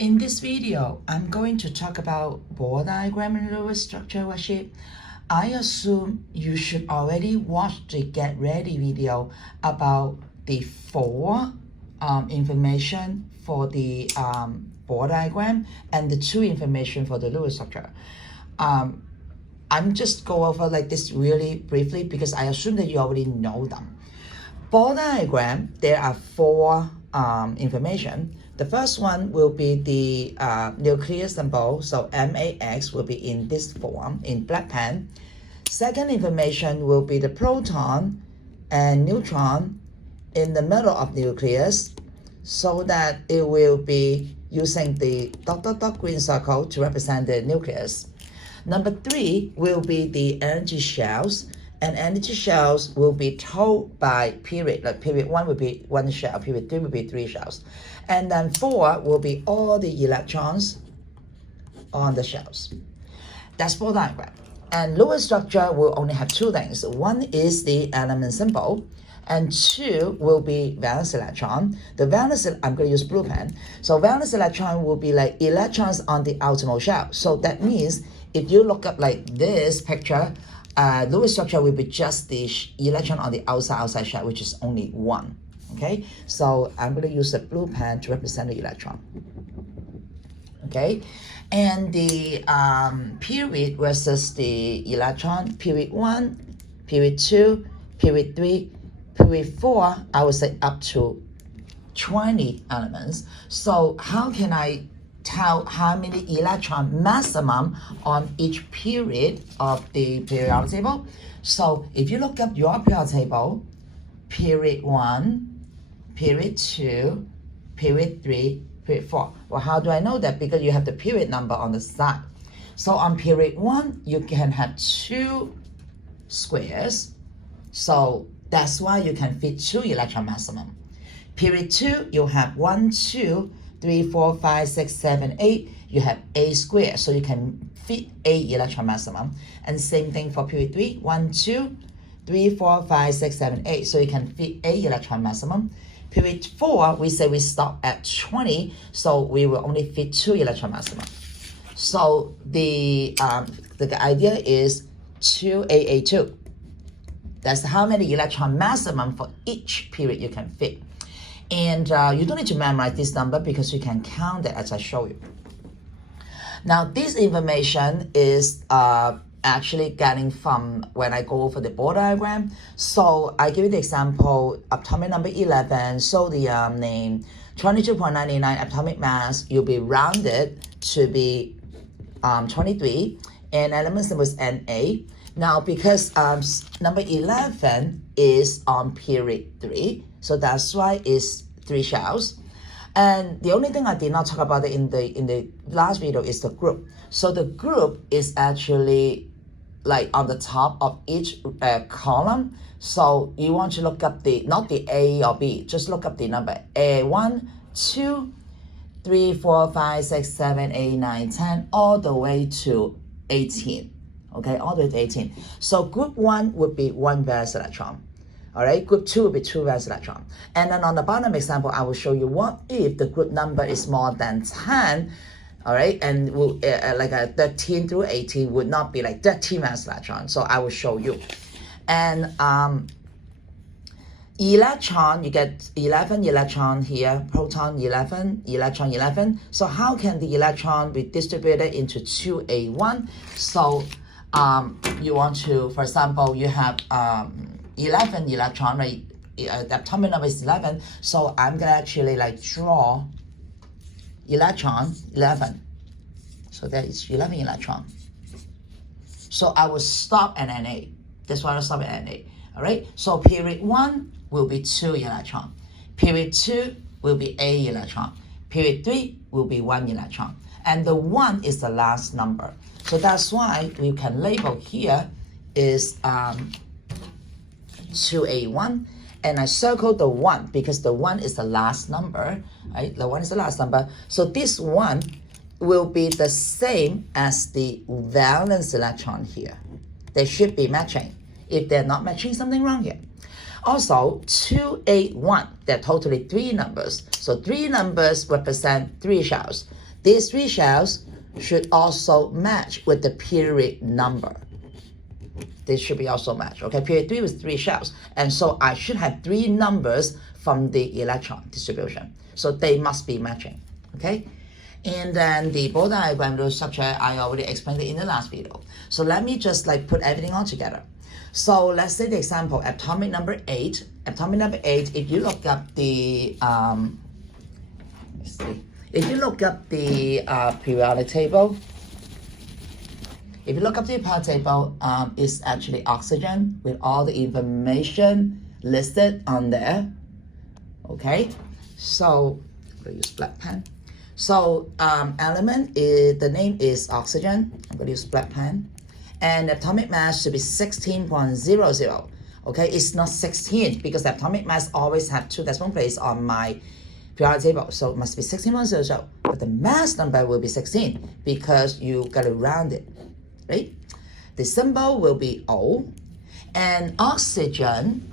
In this video, I'm going to talk about Bohr diagram and Lewis structure worksheet. I assume you should already watch the Get Ready video about the four information for the Bohr diagram and the two information for the Lewis structure. I'm just go over like this really briefly because I assume that you already know them. Bohr diagram, there are four information. The first one will be the nuclear symbol, so MAX will be in this form, in black pen. Second information will be the proton and neutron in the middle of nucleus, so that it will be using the dot dot dot green circle to represent the nucleus. Number 3 will be the energy shells, and energy shells will be told by period. Like period 1 will be 1 shell, period 3 will be 3 shells. And then 4 will be all the electrons on the shells. That's Bohr diagram. And Lewis structure will only have two things. One is the element symbol, and 2 will be valence electron. The valence, I'm going to use blue pen. So valence electron will be like electrons on the outermost shell. So that means if you look up like this picture, Lewis structure will be just the electron on the outside shell, which is only 1. Okay, so I'm going to use the blue pen to represent the electron. Okay, and the period versus the electron, period 1, period 2, period 3, period 4, I would say up to 20 elements. So how can I tell how many electron maximum on each period of the periodic table? So if you look up your periodic table, period 1, period 2, period 3, period 4. Well, how do I know that? Because you have the period number on the side. So on period 1, you can have 2 squares. So that's why you can fit 2 electron maximum. Period 2, you have 1, 2, 3, 4, 5, 6, 7, 8. You have 8 squares, so you can fit 8 electron maximum. And same thing for period 3, 1, 2, 3, 4, 5, 6, 7, 8. So you can fit 8 electron maximum. Period 4, we say we stop at 20, so we will only fit 2 electron maximum. So the idea is 2AA2. That's how many electron maximum for each period you can fit. And you don't need to memorize this number because you can count it as I show you. Now this information is actually getting from when I go over the Bohr diagram. So I give you the example, atomic number 11, sodium name 22.99 atomic mass, you'll be rounded to be 23, and element symbol is Na. Now because number 11 is on period 3, so that's why it's 3 shells. And the only thing I did not talk about it in the last video is the group. So the group is actually like on the top of each column. So you want to look up the, not the A or B, just look up the number A, 1, 2, 3, 4, 5, 6, 7, 8, 9, 10, all the way to 18. Okay, all the way to 18. So group 1 would be 1 valence electron. All right, group 2 will be 2 valence electron. And then on the bottom example, I will show you what if the group number is more than 10, all right, and will, like a 13 through 18 would not be like 13 valence electron. So I will show you. And electron, you get 11 electron here, proton 11, electron 11. So how can the electron be distributed into 2A1? So you want to, for example, you have 11 electron, right? The atomic number is 11. So I'm gonna actually like draw electron 11. So that is 11 electron. So I will stop at Na. That's why I stop at Na. All right. So period 1 will be 2 electron. Period 2 will be 8 electron. Period 3 will be 1 electron. And the 1 is the last number. So that's why we can label here is 2A1. And I circle the 1 because the 1 is the last number, right? The 1 is the last number. So this 1 will be the same as the valence electron here. They should be matching. If they're not matching, something wrong here. Also, 281, they're totally 3 numbers. So 3 numbers represent 3 shells. These 3 shells should also match with the period number. This should be also matched. Okay, period 3 was 3 shells. And so I should have 3 numbers from the electron distribution. So they must be matching. Okay. And then the Bohr diagram rule structure, I already explained it in the last video. So let me just like put everything all together. So let's say the example, atomic number 8. Atomic number 8, if you look up the, let's see. If you look up the periodic table, it's actually oxygen with all the information listed on there. Okay, so I'm going to use black pen. So element is, the name is oxygen. I'm going to use black pen. And atomic mass should be 16.00. Okay, it's not 16 because the atomic mass always have 2 decimal places on my periodic table. So it must be 16.00. But the mass number will be 16 because you got to round it. Right? The symbol will be O. And oxygen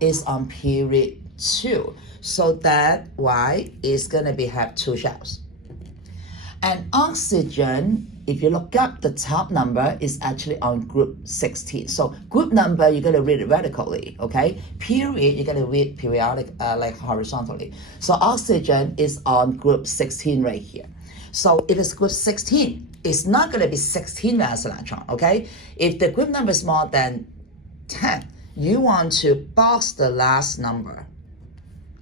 is on period 2. So that Y is going to have 2 shells. And oxygen, if you look up the top number, is actually on group 16. So group number, you're going to read it vertically, okay? Period, you're going to read periodic, like horizontally. So oxygen is on group 16 right here. So if it's group 16, it's not going to be 16 valence electron, okay? If the group number is more than 10, you want to box the last number.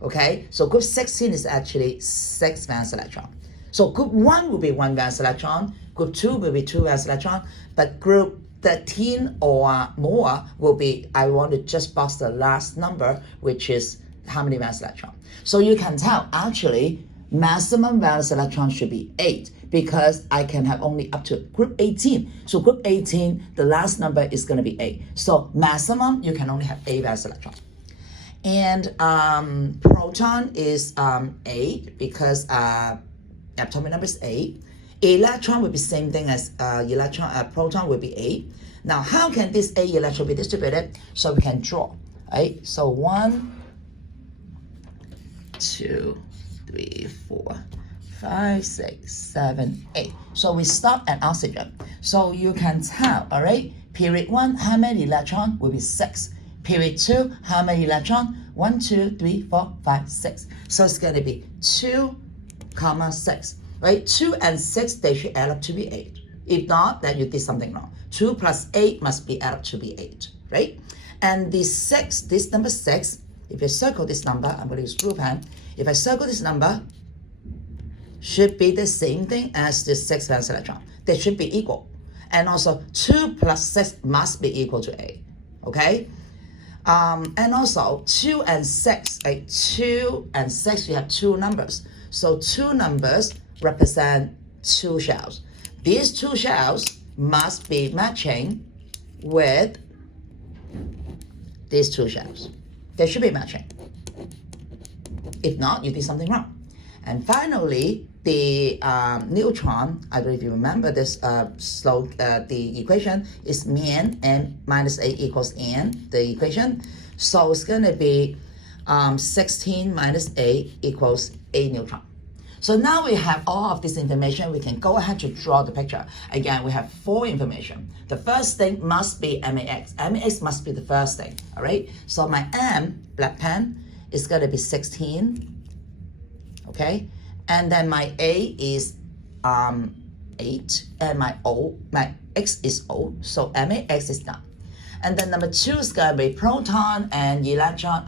Okay, so group 16 is actually 6 valence electron. So group 1 will be 1 valence electron, group 2 will be 2 valence electron, but group 13 or more will be, I want to just box the last number, which is how many valence electron. So you can tell, actually, maximum valence electron should be 8 because I can have only up to group 18. So group 18, the last number is going to be 8. So maximum, you can only have 8 valence electron. And proton is 8 because atomic number is 8. Electron will be same thing as proton will be 8. Now, how can this 8 electron be distributed? So we can draw, right? So 1, 2, 3, 4, 5, 6, 7, 8. So we stop at oxygen. So you can tell, all right? Period 1, how many electron will be 6? Period 2, how many electron? 1, 2, 3, 4, 5, 6. So it's going to be 2, 6, right? 2 and 6, they should add up to be 8. If not, then you did something wrong. 2 plus 8 must be add up to be 8, right? And the 6, this number 6, if you circle this number, I'm going to use blue pen. If I circle this number, should be the same thing as the 6 valence electron. They should be equal. And also, 2 plus 6 must be equal to 8, okay? And also 2 and 6, right? 2 and 6, we have 2 numbers. So 2 numbers represent 2 shells. These 2 shells must be matching with these 2 shells. They should be matching. If not, you did something wrong. And finally, the neutron, I don't know if you remember this the equation is n, n minus 8 equals n, the equation. So it's going to be 16 minus 8 equals 8 neutron. So now we have all of this information. We can go ahead to draw the picture. Again, we have 4 information. The first thing must be max. Max must be the first thing, all right? So my M, black pen, is going to be 16. Okay, and then my A is 8, and my X is O, so MAX is done. And then number 2 is going to be proton and electron,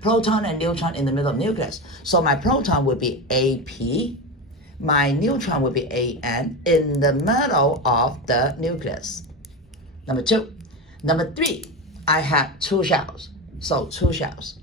proton and neutron in the middle of nucleus. So my proton will be AP, my neutron will be AN in the middle of the nucleus. Number 2. Number 3, I have 2 shells. So 2 shells.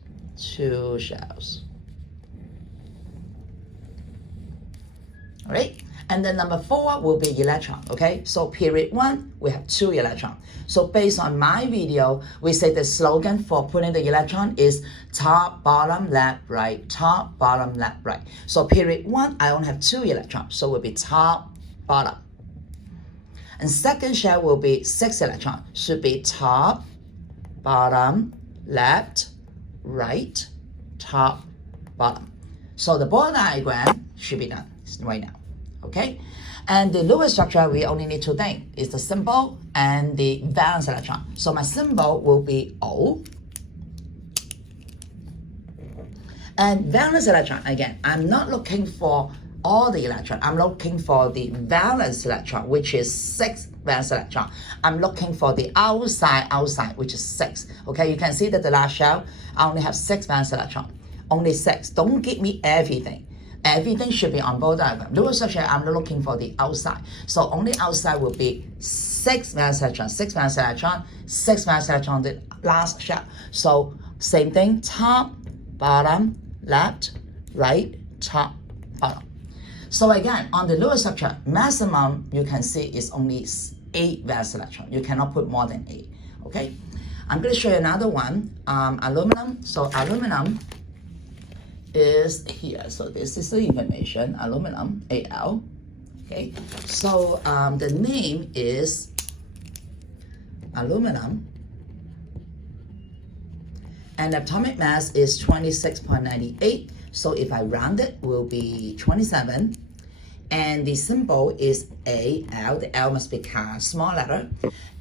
All right, and then number 4 will be electron, okay? So period 1, we have 2 electrons. So based on my video, we say the slogan for putting the electron is top, bottom, left, right, top, bottom, left, right. So period 1, I only have 2 electrons, so it will be top, bottom. And second shell will be 6 electrons, should be top, bottom, left, right, top, bottom. So the Bohr diagram should be done. right now. Okay, and the Lewis structure we only need two things: is the symbol and the valence electron. So my symbol will be O. And valence electron, again, I'm not looking for all the electron. I'm looking for the valence electron, which is 6 valence electron. I'm looking for the outside, which is 6. Okay, you can see that the last shell, I only have 6 valence electron. Only 6. Don't give me everything. Everything should be on Bohr diagram. Lewis structure, I'm looking for the outside. So only outside will be 6 valence electron, 6 valence electron, 6 valence electron, the last shell. So same thing, top, bottom, left, right, top, bottom. So again, on the Lewis structure, maximum you can see is only 8 valence electron. You cannot put more than 8. Okay, I'm going to show you another one. Aluminum. So aluminum is here. So this is the information. Aluminum, Al. Okay. So the name is aluminum. And atomic mass is 26.98. So if I round it, will be 27. And the symbol is Al. The L must be cast small letter.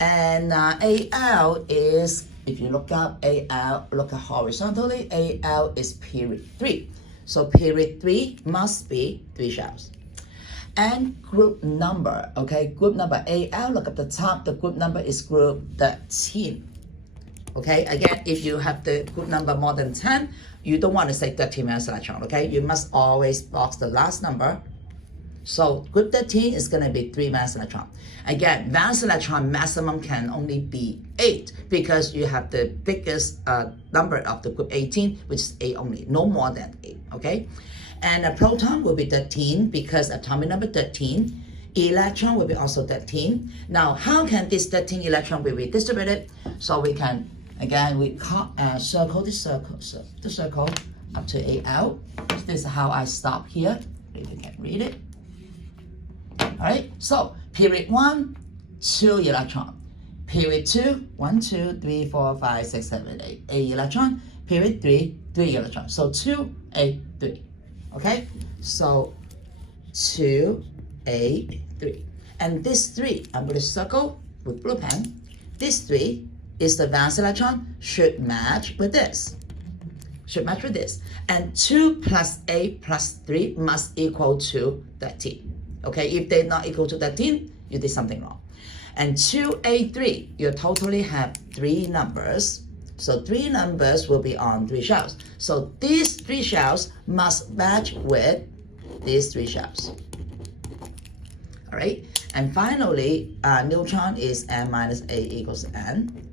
And Al is, if you look up Al, look at horizontally, Al is period 3. So period 3 must be 3 shells. And group number, okay, group number Al, look at the top, the group number is group 13. Okay, again, if you have the group number more than 10, you don't want to say 13 valence electron, okay? You must always box the last number. So group 13 is going to be 3 valence electron. Again, valence electron maximum can only be 8 because you have the biggest number of the group 18, which is 8 only, no more than 8, okay? And a proton will be 13 because atomic number 13. Electron will be also 13. Now, how can this 13 electron be redistributed? So we can, again, we circle the circle up to Al. This is how I stop here. If you can read it. All right, so period 1, 2 electron. Period 2, 1, 2, 3, 4, 5, 6, 7, 8. 8 electron. Period 3, 3 electron. So 2, 8, 3. Okay, so 2, 8, 3. And this 3, I'm going to circle with blue pen. This 3 is the valence electron, should match with this. Should match with this. And 2 plus 8 plus 3 must equal to 13. Okay, if they're not equal to 13, you did something wrong. And 2, 8, 3, you totally have 3 numbers. So 3 numbers will be on 3 shells. So these 3 shells must match with these 3 shells. All right, and finally, neutron is n minus a equals n.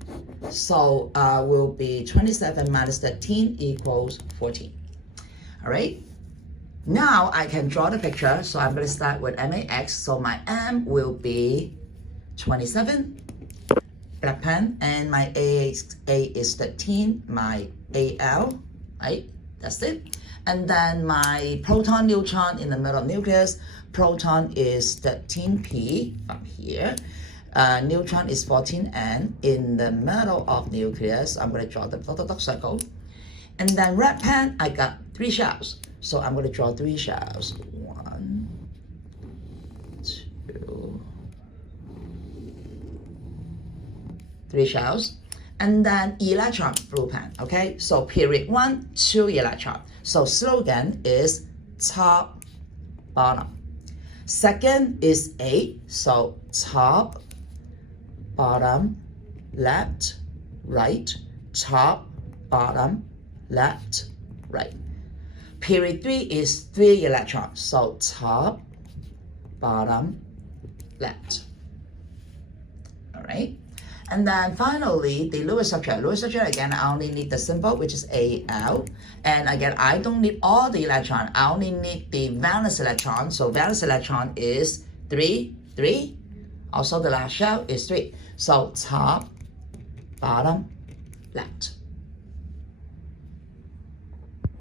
So will be 27 minus 13 equals 14. All right, now I can draw the picture. So I'm going to start with max. So my m will be 27, black pen, and my a is 13, my al, right? That's it. And then my proton, neutron in the middle of nucleus. Proton is 13p from here. Neutron is 14n in the middle of nucleus. I'm going to draw the orthodox circle. And then red pen, I got 3 shells. So I'm going to draw 3 shells. 1, 2, 3 shells. And then electron, blue pen, okay? So period 1, 2 electron. So slogan is top, bottom. Second is 8, so top, bottom, left, right, top, bottom, left, right. Period 3 is 3 electrons, so top, bottom, left. All right. And then finally, the Lewis structure. Lewis structure, again, I only need the symbol, which is Al. And again, I don't need all the electron. I only need the valence electron. So valence electron is 3, 3. Also, the last shell is 3. So top, bottom, left.